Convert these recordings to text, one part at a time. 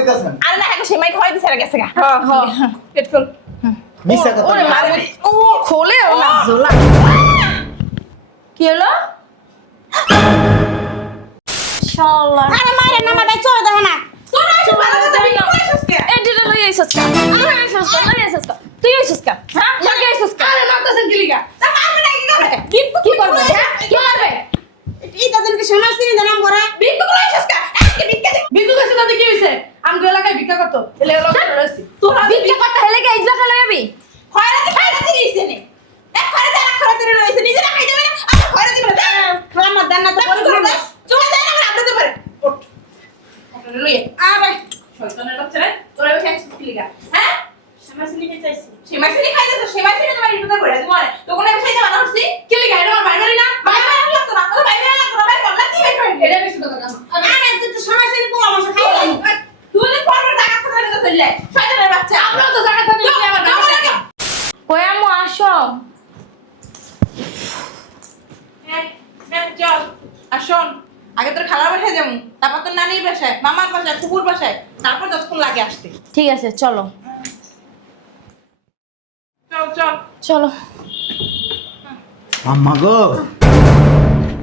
কইতাছেন? আরে না এখন সেমাই খাওয়াই দিছে আর গেছে গা। পেট খোল। মিছা কথা ওরে না। মারে ও খোলে ও না জোলা। কি হলো? শালা। আরে মারে না মারে চল দেখে না তোরা এসে ভালো কথা বিক্রি করে আসছিস কে? এই দিলে লই আইছস কা? লই আইছস কা? লই আইছস কা? তুই আইছস কা? হ্যাঁ? লাগে আইছস কা? আরে মারতেছেন কি লিগা? তা মারবে না কি করে? কি করবে? হ্যাঁ? কি করবে? এই তাদেরকে সমাজসেবী নাম করে বিক্রি করে আসছিস কা? আজকে ভিক্ষা দে। ভিক্ষু কইছে তাতে কি হইছে? আমগো এলাকায় ভিক্ষা করত। এলে এলাকায় রইছি। তোরা ভিক্ষা করতে হেলে কি ইজলা খালে যাবি? খয়রাতি রইছে নে। এক খয়রাতি রইছে নিজে না খাইতে পারে আর খয়রাতি বলে দে। খালা মার দান না তো করে করে দে। চলে যায় না আপনি পারে। ওঠ। ওটা লইয়ে। আরে শয়তানের বাচ্চারা তোরা এসে আসছিস কি লিগা? হ্যাঁ? সেমাইছিনি খাইতেছিস। সেমাইছিনি খাইতেছিস। সেমাইছিনি তোমার ইনপুট করে দিব আরে। তো কোন এসে যাবা না হচ্ছি? কি লিগা? এটা আমার বাইরে না। বাইরে লাগতো না। তোর বাইরে লাগতো না। বাইরে লাগতো না। কি বাইরে? এটা বেশি কথা না। আরে তুই তো সমাজসেবী পোলা মাসে খাইলাম তুই তো পরপর টাকা থেকে নিতে চললে। শয়তানের বাচ্চা। আমরাও তো জায়গা থেকে নিয়ে আবার বাবা। কই আম্মু আসো। চল আর শোন আগে তোর খালার বাসায় যাবো তারপর তোর নানির বাসায় মামার বাসায় কুকুর বাসায় তারপর যতক্ষণ লাগে আসতে ঠিক আছে চলো। চল চল চলো। আম্মা গো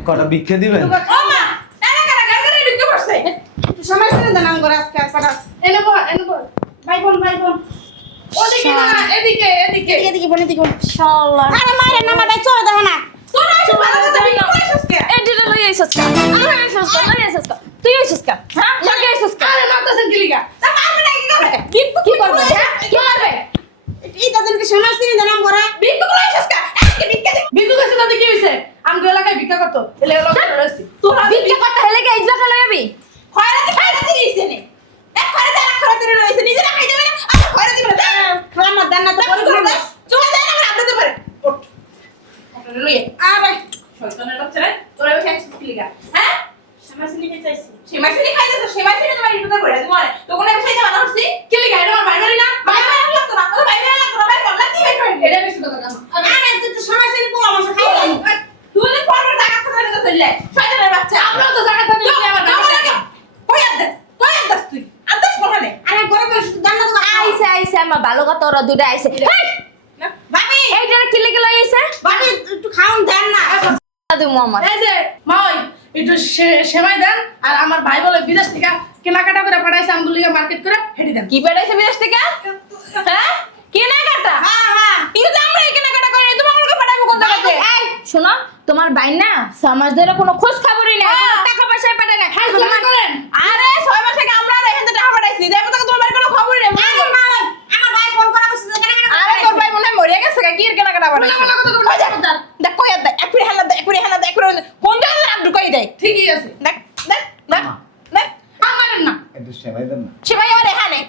কটা ভিক্ষা দিবেন? ও মা টাকা কারা গাড়ি ঢুকে পড়ছে সমাজসেবী নাম করে আজকে পাড়া এনে বল ভাই বোন ওদিকে না এদিকে এদিকে এদিকে বনে দিকে শালা। আরে মারে না মারে চল দেখে না তোরা এসে ভালো কথা বিক্রি করে আসছিস কে? এই দিলে লই আইছস কা? লই আইছস কা? লই আইছস কা? তুই আইছস কা? হ্যাঁ? লাগে আইছস কা? আরে মারতেছেন কি লিগা? তা মারবে না কি করে? কি করবে? হ্যাঁ? কি করবে? এই তাদেরকে সমাজসেবী নাম করে বিক্রি করে আসছিস কা? আজকে ভিক্ষা দে ভিক্ষু কইছে তাতে কি হইছে? আমগো এলাকায় ভিক্ষা করত। এলে এলাকায় রইছি। তোরা ভিক্ষা করতে হেলে কি ইজলা খালে যাবি? খয়রাতি রইছে নে এক খয়রাতি রইছে নিজে না খাইতে পারে আর খয়রাতি বলে দে খালা মার দান না তো করে দে চলে যায় না আপনি পারে ওঠ ওটা লইয়ে আরে শয়তানের বাচ্চারা তোরা এসে আসছিস কি লিগা? হ্যাঁ? সেমাইছিনি খাইতেছিস। সেমাইছিনি তোমার ইনপুট করে দিব আরে। তো কোন এসে যাবা না হচ্ছি? কি লিগা? এটা আমার বাইরে না। বাইরে লাগতো না। তোর বাইরে লাগতো না। বাইরে লাগতো কি বাইরে? এটা বেশি কথা না। আরে তুই তো সমাজসেবী পোলা মাসে খাইলাম তুই তো পরপর টাকা থেকে নিতে চললে। শয়তানের বাচ্চা। আমরাও তো জায়গা থেকে নিয়ে আবার বাসা। কই আদাস তুই? আদাস কোথানে? আরে ঘরে তো দান না তো আইছে আইছে আমার ভালো কথা ওরা দুইটা আইছে। হেই! না ভাবি এইটার কি লেগে লই আইছে? বাড়ি একটু খাওন দেন না দাদু মোহাম্মদ। এই যে মাই একটু সেমাই দেন আর আমার ভাই বলে বিদেশ থেকে কেনাকাটা করে পাঠাইছে আমগুলিকে মার্কেট করে হেঁটে দেন। কি বেড়াইছে বিদেশ থেকে? হ্যাঁ? কেনাকাটা? হ্যাঁ কিন্তু তো আমরাই কেনাকাটা করি না। তুমি আমাকে পাঠাবো কোন জায়গাতে? এই শোনো তোমার ভাই না সমাজ ধরে কোনো খোঁজ খবরই নাই কোনো টাকা পয়সা পাঠায় না হ্যাঁ জমা করেন। আরে 6 মাস আগে আমরা এখান থেকে টাকা পাঠাইছি। দেখো তো তোমার বাড়ির কোনো খবরই নেই। আমার ভাই ফোন করা বসে কেন আরে তোর ভাই মনে হয় মরে গেছে কি এর কেনাকাটা পাঠাইছে? দেখ কই আর দেখ একপুরি হানা দেখ কোন জায়গায় আপ ঢুকাই দেয়। ঠিকই আছে। দেখ দেখ দেখ দেখ আমারেন না। একটু সেবাই দেন না। সেমাই আমার এখানে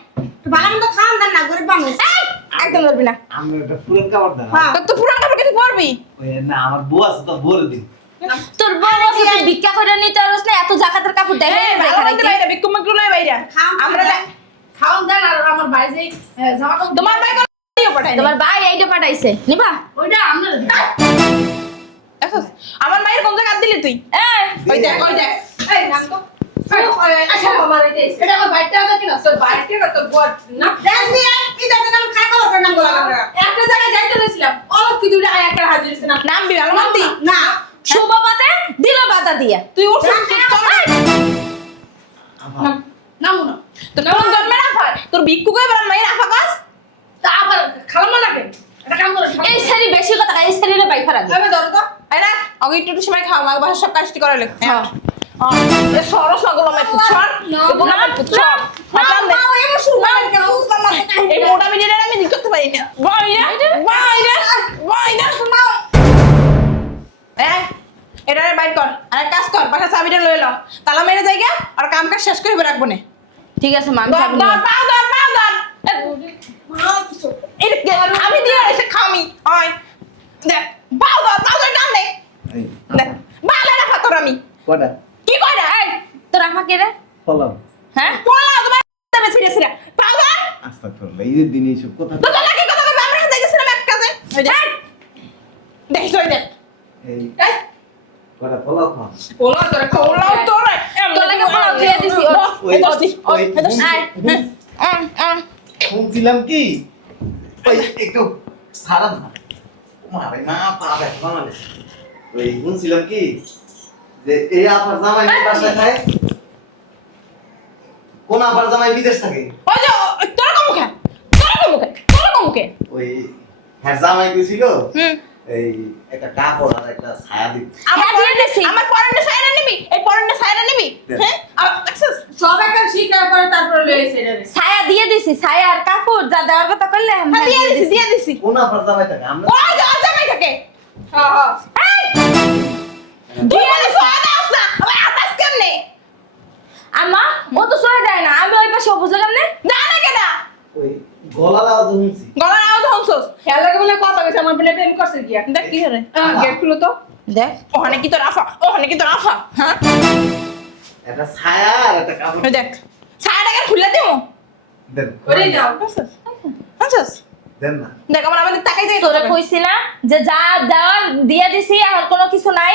ভালো মতো খাওন দেন না গরিব মানুষ এই, একদম ধরবি না। আমরা একটা পুরান কাপড় দেন। হ্যাঁ। তোর তো পুরান কাপড় কিছু পরবি। ওই না আমার বউ আছে তো বলে দিন। তোর বড় আছে ভিক্ষা করে নিতে পারছ না এত জাকাতের কাপড় দেখে এই ভালো মন্দ বাইরে বিক্কুম বিক্কুলই বাইরে। আমরা খাওয়ান দেন আর আমার ভাই যে জামা কাপড় তোমার ভাই কোন দিও পাঠাই তোমার ভাই এইটা পাঠাইছে নিবা ওইটা আপনার দেখছস আমার মায়ের কোন জায়গা দিলি তুই? এই ওই দেখ এই নাম তো আচ্ছা আমার এটা আমার ভাইটা আছে কিনা তোর বাড়িতে তোর বড় না দেখবি এই তাদের নাম খারাপ করে নাম বলা আমরা একটা জায়গায় যাইতে দিয়েছিলাম অলপ কি দুইটা একটা হাজির হইছে না নাম বি ভালো মন্দি না শুভ পাতে দিল বাতা দিয়া তুই ওর সাথে নামু না তো কোন জন্মে না হয় তোর ভিক্ষু কই বড় মায়ের আফা গাছ তা আবার খালামা লাগে এটা কাম করে এই সারি বেশি কথা এই সারিরে বাই ফারা আমি ধর তো আই না আগে একটু সময় খাও আমার বাসা সব কাজটি করালে হ্যাঁ এ সরস নগল মে পুছর গোনা মে পুছর হাতাম দে মা এমন সুন্দর কেন বুঝলাম না এই মোটা মিডিয়া আমি দিতে করতে পারি না বাইরে এই এটা বাইট কর আর এক কাজ কর বাসা চাবিটা লই ল তালা মেরে যাইগা আর কাম কাজ শেষ করে রাখবো না ঠিক আছে মান দর চাবি দর নিয়ে। পাও দর আমি দিয়ে এসে খামি হয় দেখ পাও দর টান দে এই দেখ বালে রাখা তোর আমি কটা কি কইরা এই তোর আমা কে রে ফলাম হ্যাঁ পোলা তোমার দেবে ছিড়ে ছিড়ে পাও দর আস্তাগফিরুল্লাহ এই যে দিনই সব কথা তো লাগি কথা বলবে আমরা যাইছিলাম এক কাজে দেখ তুই দেখ এই এই কটা ফলাও খাও পোলা তোর তোর লাগে পোলাও দিয়ে দিছি ওর। শুনছিলাম কি ওই একটু সারা মারে না পা ব্যথা মানে ওই শুনছিলাম কি যে এই আপার জামাই বাসায় থাকে কোন আপার জামাই বিদেশ থাকে ওই যে তোর কমুখে ওই হ্যাঁ জামাই কইছিল হুম এই একটা কাপড় আর একটা ছায়া দিতে হ্যাঁ, দিয়ে দিছি। আমার পরনে সাইরা নিবি এই পরনে সাইরা নিবি দেখ। হ্যাঁ আর দেখছিস সব একটা শিকার করে তারপরে লইছে রে ছায়া দিয়ে দিছি, ছায়া আর কাপড় যা দেওয়ার কথা করলে আমি হ্যাঁ দিয়ে দিছি কোন আপার জামাই থাকে আমরা ওই যে ওর জামাই থাকে হ্যাঁ হ্যাঁ তুই মানে সোয়া দাস না আবার আতাস কেমনে আমা ও তো সয়ে দেয় না, আমি ওই পাশে বুঝলাম না। না না কেনা ওই গলার আওয়াজ শুনছি গলার আওয়াজ হংসস খেয়াল লাগে বলে কথা কইছে আমার বলে প্রেম করছে কি দেখ কি হরে গেট খুলো তো দেখ ওখানে কি তোর আফা ওখানে কি তোর আফা হ্যাঁ একটা ছায়া আর একটা কাপড় ওই দেখ ছায়াটাকে খুলে দিমু দেন করে যাও আচ্ছাস দেন না দেখ আমার আমাদের তাকাই যাই তোরে কইছি না যে যা দেওয়ার দিয়ে দিছি, আর কোনো কিছু নাই।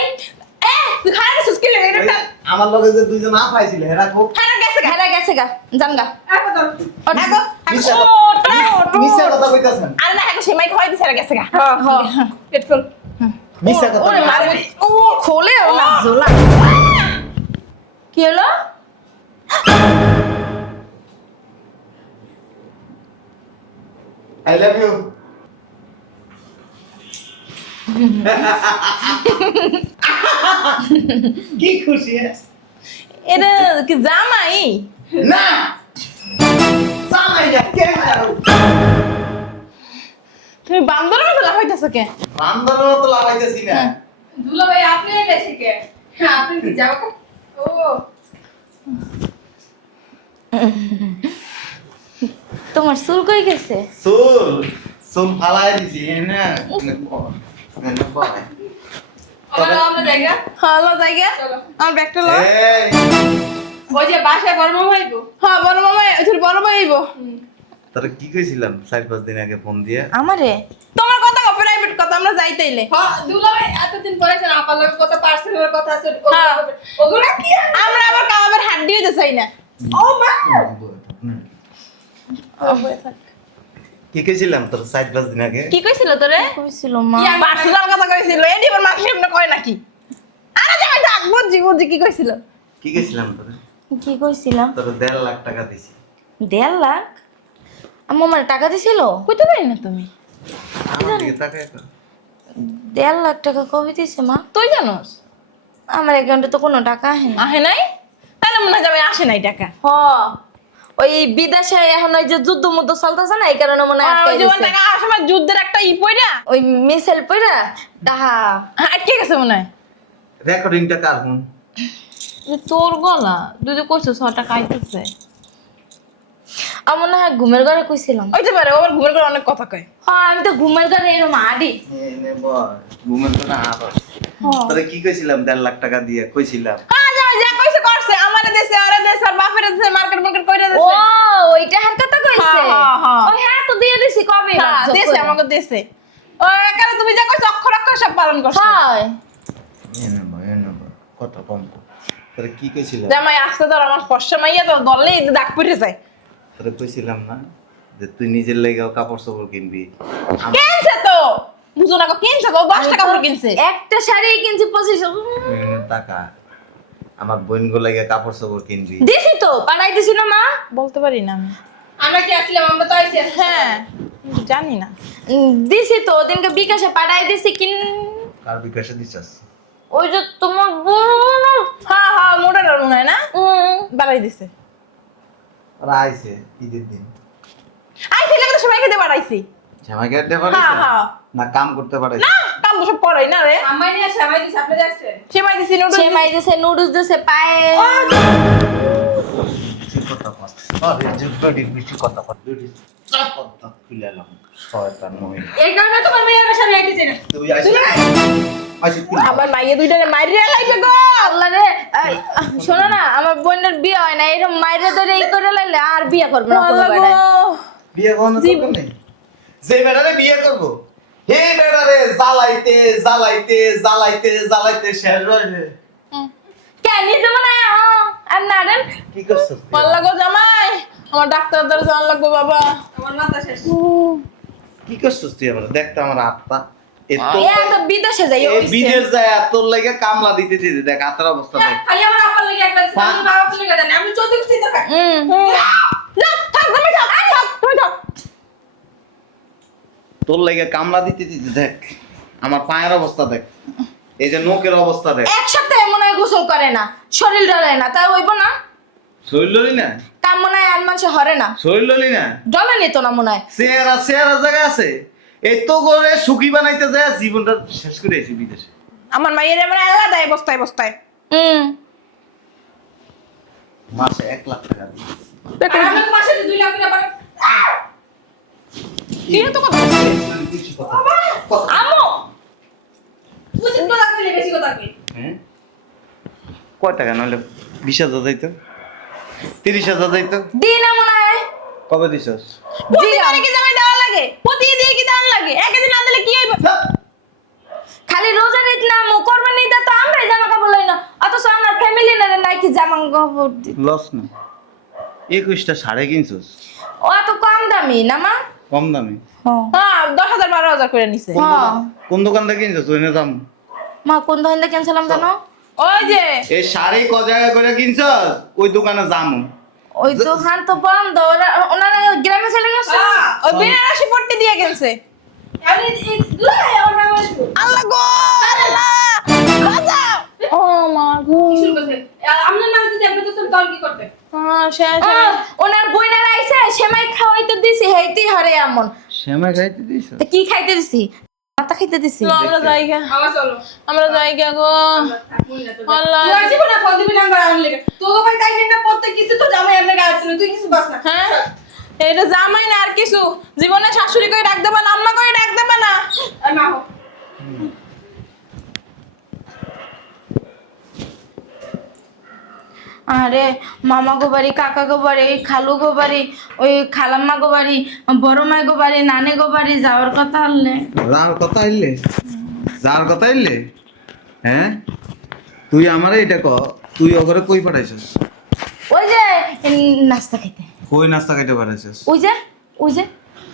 এ তুই খাই দিছিস কি লাগে ওই এটা আমার লগে যে দুইজন আপা আইছিল হেরা খুব খানা গেছে গা হেরা গেছে গা, জান গা। এখন তো ওটাকো মিশা মিশা কথা কইতাছেন আর না এখন সেমাই খাওয়াই দিছে আর গেছে গা হ্যাঁ গেট খুল মিশা কথা ওরে মারবে ও খোলে ও না জোলা কি হলো? আই লাভ ইউ কি খুশি এটা কি জামাই না জামাই না কেন তুমি বান্দরের মতো লাফাইতেছো কে বান্দরের মতো লাগাইতেছি না দুলা ভাই আপনি এটা শিখে আপনি কি যাও ও তোমার চুল কই গেছে? চুল চুল ফালাই দিছি না আমরা জায়গা হ্যালো জায়গা চলো। আমার ব্যাগটা লো এই ওই যে বাসায় বড় মামা আইবো হ্যাঁ বড় মামা তোর বড় ভাই আইবো তোরা কি কইছিলাম 4-5 দিন আগে ফোন দিয়ে আমারে তোমার কথা প্রাইভেট কথা আমরা যাইতাইলে হ্যাঁ দুলা ভাই এতদিন পরে আছে আপার লগে কত পার্সোনাল কথা আছে হ্যাঁ। ওগুলা কি আমরা আবার কামাবার হাড্ডি হইতে চাই না ও মা কি কইছিলাম তোর 4-5 দিন আগে কি কইছিল তোরে কইছিল মা। পার্সোনাল কথা কইছিল এডি বল মাছ এমন কয় নাকি আরে যাই থাক বুঝি বুঝি কি কইছিল কি কইছিলাম তোর কি কইছিলাম? তোর 1.5 লাখ টাকা দিছি 1.5 লাখ? আম্মু আমার টাকা দিছিল? কইতে পারি না তুমি আমার দিকে তাকায় তো 1.5 লাখ টাকা কবে দিছে মা? তুই জানোস আমার অ্যাকাউন্টে তো কোনো টাকা আহে না। আহে নাই তাহলে মনে হয় যাবে আসে নাই টাকা হ, ওই বিদেশে এখন ওই যে যুদ্ধ মুদ্ধ চলতেছে না, এই কারণে মনে হয় আর ওই আটকাই জীবন দিছে। টাকা আসার সময় যুদ্ধের একটা ই পইরা ওই মিসাইল পইরা টাকা। আটকে গেছে মনে হয় রেকর্ডিংটা কার ফোন তোর গলা তুই তো কইছিস 100 টাকা আইতেছে আমার মনে হয় ঘুমের ঘরে কইছিলাম। হইতে পারে ও আবার ঘুমের করে অনেক কথা কয় হ্যাঁ আমি তো ঘুমের ঘরে এরকম আডি। নে বল ঘুমের তো না আবার তোরে কি কইছিলাম 1.5 লাখ টাকা দিয়ে কইছিলাম হ্যাঁ যা কইছে করছে আমারে দেশে আরে দেশে আর বাপের দেশে মার্কেট মার্কেট কইরা ও দেশে ওইটা হার কথা কইছে। হ্যাঁ, হ্যাঁ। ওই হ্যাঁ তো দিয়ে দিছি কবে? হ্যাঁ দেশে আমাকে দেশে ও একারে তুমি যা কইছ অক্ষর অক্ষর সব পালন করছ হয়। এনে বল কত কম তোরে কি কইছিলাম জামাই আসতে তোর আমার ফর্সা মাইয়া তো দললেই দাগ পড়ে যায় তোরে কইছিলাম না যে তুই নিজের লাগাও কাপড় চোপড় কিনবি কিনছে তো বুঝো না কিনছে গো 10 টাকা করে কিনছে একটা শাড়ি কিনছি 25 টাকা আমার বোন গো লাগে কাপড় চোপড় কিনবি দিছি তো, পাঠাই দিছি না মা? বলতে পারি না আমি আমরা কি আসলাম আমরা তো আইছি হ্যাঁ জানি না দিছি তো, ওদিনকে বিকাশে পাঠাই দিছি কার বিকাশে দিছাস ওই যে তোমার বোন। হ্যাঁ হ্যাঁ মোটার মনে হয় না বাড়াই দিছে ওরা আইছে ঈদের দিন আই ছেলে তো সবাই খেতে বাড়াইছি জামাইকে দেবার হ্যাঁ হ্যাঁ না কাম করতে পারে না কাম তো সব করাই না রে আমাই নিয়ে সবাই দিছে আপনি দেখছেন সেমাই দিছি নুডলস সেমাই দিছে, নুডলস দিছে, পায়ে। বেশি কথা কর আরে জুগড়ি বেশি কথা কর দুটি চাপ কথা খুলালাম শয়তান মহিলা এই কারণে তো আমি আর সামনে আইতেছি না তুই আইছিস আইছিস তুই আবার মাইয়ে দুইটারে মাইরিয়া লাইছে গো আল্লাহ রে, এই, শোনো না, আমার বোনের বিয়ে হয় না, এরকম মাইরে ধরে এই করে লাইলে আর বিয়ে করবে না কোনো আল্লাহ গো বেড়ায়। বিয়ে কোন দরকার নেই যে বেটারে বিয়ে করব হে বেটারে জ্বালাইতে জ্বালাইতে জ্বালাইতে জ্বালাইতে শেষ হয়ে কে নিজে মনে হয় আর নারেন কি করছিস তুই? ভাল লাগো জামাই আমার ডাক্তার দ্বারা জান লাগবো বাবা আমার মাথা শেষ কি করছিস তুই আমার? দেখ তো আমার হাতটা। এত এ তো বিদেশে যাই এই বিদেশ যায় আর তোর লাগে কামলা দিতে দিতে দেখ হাতের অবস্থা দেখ। খালি আমার আপার লেগে একটা দিছে, আমার বাবার লেগে দেন আমি 14 কিছু দিতে পারি না থাক তুমি থাক থাক তুমি থাক তোর লাগে কামলা দিতে দিতে দেখ আমার পায়ের অবস্থা দেখ, এই যে নোকের অবস্থা দেখ। এক সপ্তাহে মনে হয় গোসল করে না, শরীর ডলে না, তাই হইব না? শরীর ললি না, তার মনে হয় আর মানুষ হরে না, শরীর ললি না, ডলে নিত না মনে হয়। চেহারা চেহারা জায়গা আছে। এই তো করে সুখী বানাইতে যায় জীবনটা শেষ করে এসেছি বিদেশে। আমার মায়ের এবার আলাদা বস্তায় বস্তায় মাসে 1 লাখ টাকা দিই। আর আমি তো মাসে 2 লাখ টাকা পাই কি তো কথা আমো বুঝিস তো লাগবে বেশি কথা কি হ্যাঁ কয় টাকা নইলে 20,000 যাইতো, 30,000 যাইতো। দিই না মনে হয়। কবে দিছস? প্রতিবারে কি জামাই দেওয়া লাগে প্রতিদিন কি দাম লাগে একদিন না দিলে কি হইব খালি রোজার ঈদ না মো করবেন ঈদ তো আমরাই জামা কাপড় লই না, অথচ আমরা ফ্যামিলি না নাই কি জামা কাপড় দিই। লস না 21টা শাড়ি কিনছস ও এত কম দামি না মা? কম দামি। হ্যাঁ 10,000 12,000 করে নিছে হ্যাঁ কোন দোকান থেকে কিনছস ওইনে দাম? মা কোন দোকান থেকে কিনছিলাম জানো? ওই যে এই শাড়ি ক জায়গা করে কিনছস ওই দোকানে যামু। ওই দোকান তো বন্ধ, ওনারা গ্রামে চলে গেছে। হ্যাঁ ওই বেনারসি পট্টি দিয়ে গেছে আমি দুলাই আমার নাম আসবো আল্লাহ গো আল্লাহ বাঁচাও ও মা গো কি শুরু করছে আপনার নাম যদি আপনি তো তখন কি করতে শেষ ওনার বইনারা আইছে সেমাই খাওয়াইতে দিছি, হেইতেই হরে এমন। শ্যামা খাইতে দিছস? তা কি খাইতে দিছি? মাথা খাইতে দিছি। আমরা যাই গা আমার চলো আমরা যাই গা গো আল্লাহ তুই আসিস না ফোন দিবি না আমার লেগে তোকে ভাই তাই না প্রত্যেক কিছু তো জামাই এর লেগে আসছিল তুই কিছু বাস না হ্যাঁ এটা জামাই না আর কিছু জীবনে শাশুড়ি করে ডাক দেবা না আম্মা করে ডাক দেবা না আর না হোক আরে মামা গো বাড়ি, কাকা গো বাড়ি, খালু গো বাড়ি, ওই খালাম্মা গো বাড়ি, বড় মাই গো বাড়ি, নানি গো বাড়ি যাওয়ার কথা হলে যার কথা আইলে, যার কথা আইলে, হ্যাঁ তুই আমারে এটা ক, তুই ওগরে কই পাঠাইছস? ওই যে নাস্তা খাইতে, কই নাস্তা খাইতে পাঠাইছস? ওই যে ওই যে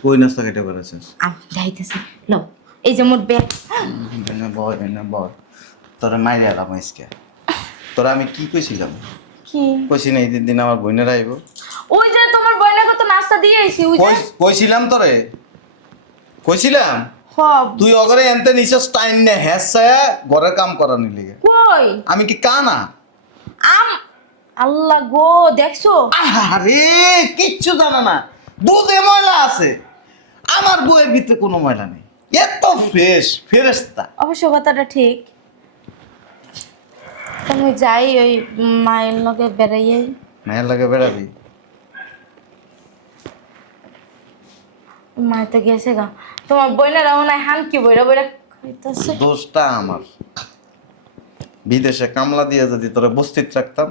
কই নাস্তা খাইতে পাঠাইছস? আমি যাইতেছি লো, এই যে মোর ব্যাগ। না বয় না বয়, তোরা মাইরে আলাম আজকে। তোরা আমি কি কইছিলাম? কি কইছি না ঈদের দিন আমার বোনেরা আইব? ওই যে তোমার বইনা কত নাস্তা দিয়ে আইছি, ওই যে কইছিলাম তোরে, কইছিলাম সব তুই অগরে এনতে নিছস টাইম নে হ্যাসায়া ঘরের কাম করানি লিগে। কই আমি কি কানা? আল্লাহ গো দেখছো আরে কিচ্ছু জানা না, দুধে ময়লা আছে, আমার বউয়ের ভিতরে কোনো ময়লা নেই, এত ফ্রেশ ফেরেশতা। অবশ্য কথাটা ঠিক। তুমি যাই ওই মায়ের লগে বেড়াইয়াই, মায়ের লাগে বেড়াবি? মায় তো গেছে গা, তোমার বইনেরা মনে হয় হান কি বইরা বইরা খাইতেছে। দোষটা আমার। বিদেশে কামলা দিয়ে যদি তোরা বস্তিত রাখতাম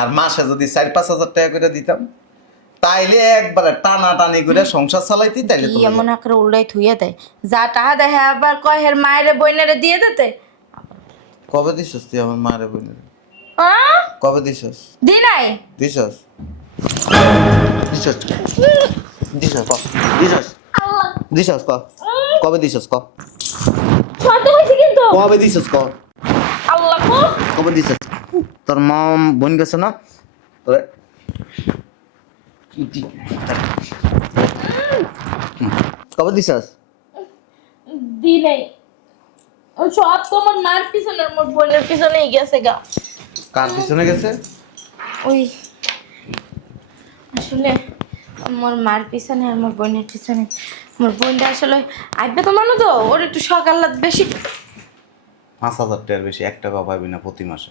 আর মাসে যদি 4-5 হাজার টাকা করে দিতাম তাইলে একবারে টানা টানি করে সংসার চালাইতি, তাইলে কি এমন করে উল্টাই থুইয়া দেয়, যা টাকা দেয় আবার কয় হের মায়ের বইনেরে দিয়ে দিতে। কবে দিছস তুই আমার মারে বোনের? হ্যাঁ কবে দিছস? দি নাই দিছস দিছস দিছস ক দিছস আল্লাহ দিছস ক কবে দিছস ক শর্ত হইছে কিন্তু কবে দিছস ক আল্লাহ গো কবে দিছস? তোর মম বোন গেছে না তোরে কবে দিছস? দি নাই, ওই সব তোমার মার পিছনে মোর বোনের পিছনেই গেছে গা। কার পিছনে গেছে? ওই আসলে মোর মার পিছনে আর মোর বোনের পিছনে। মোর বোনটা আসলে আইবে তো মানুষ তো ওর একটু সকাল রাত বেশি। 5,000 টাকার বেশি 1 টাকা পাবি না প্রতি মাসে।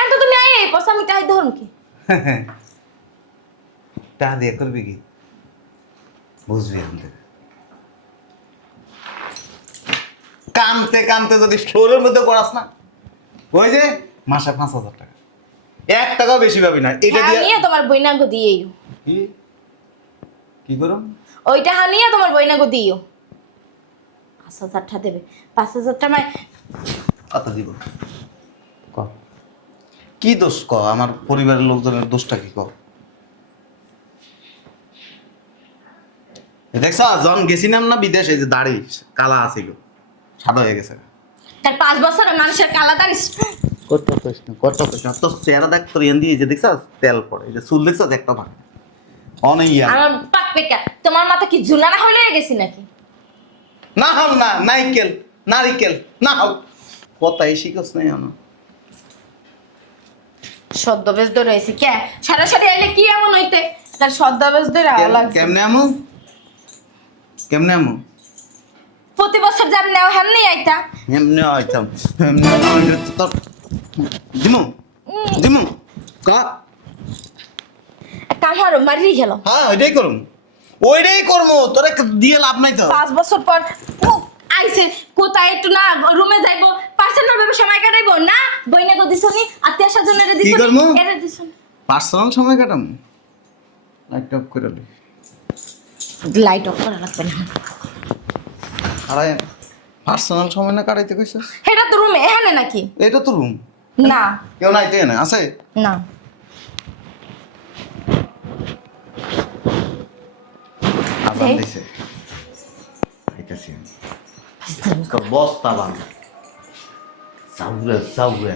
এত তুমি আই পয়সা আমি তাই ধরুন কি টাকা দিয়ে করবি কি বুঝবি এখন থেকে। কানতে কানতে যদি ফ্লোরের মধ্যে করাস না, ওই যে মাসে 5,000 টাকা, 1 টাকাও বেশি পাবি না। এটা দিয়ে হানিয়ে তোমার বইনাগো দিয়েই, কি কি করম? ওইটা হানিয়ে তোমার বইনাগো দিও। 5,000 টাকা দেবে, 5,000 টাকা কত দিব ক? কি দোষ ক? আমার পরিবারের লোকজনের দোষটা কি ক? দেখছ যখন গেছিলাম না বিদেশে, যে দাড়ি কালা আছে গো, সাদা হয়ে গেছে। তার 5 বছরে মানুষের কালা দাড়ি কত কষ্ট, কত কষ্ট। তো চেহারা দেখ তোর এন দিয়ে, যে দেখছ তেল পড়ে, এই যে চুল দেখছ একটা ভাগ অনেক ইয়া। আমার পাক পেকা তোমার মাথা কি ঝুলা না হলে গেছি নাকি? না হল না, নাইকেল নারিকেল না হল, কথাই শিখছ না জানো। সদ্যবেশ ধরে আইছি কে? সরাসরি আইলে কি এমন হইতে? তার সদ্যবেশ ধরে আওয়া লাগছে। কেমনে আমু, কেমনে আমু? প্রতি বছর যাম নেও হেমনি আইতা। এমনি আইতাম, এমনি আইতাম তোর দিমু দিমু কা। কাম হারো মারি গেল। হ্যাঁ ওইটাই করুম, ওইটাই করবো, তোরে দিয়ে লাভ নাই তো। 5 বছর পর আইছে কোথায় একটু না রুমে যাইবো, পার্সোনাল ভাবে সময় কাটাইবো না? বইনা গো দিছনি, আত্মীয় স্বজনের কি দিছনি, করবো? এরে দিছনি। পার্সোনাল সময় কাটাম, লাইট অফ করে লি। লাইট অফ করা লাগবে না। আরে পার্সোনাল সময় না কাটাইতে কইছস? এটা তো রুমে এখানে নাকি? এটা তো রুম, না কেউ নাই তো এনে আছে? না আজান এই। দিছে, আইতাছি আমি। বস্তা বান সাউরে সাউরে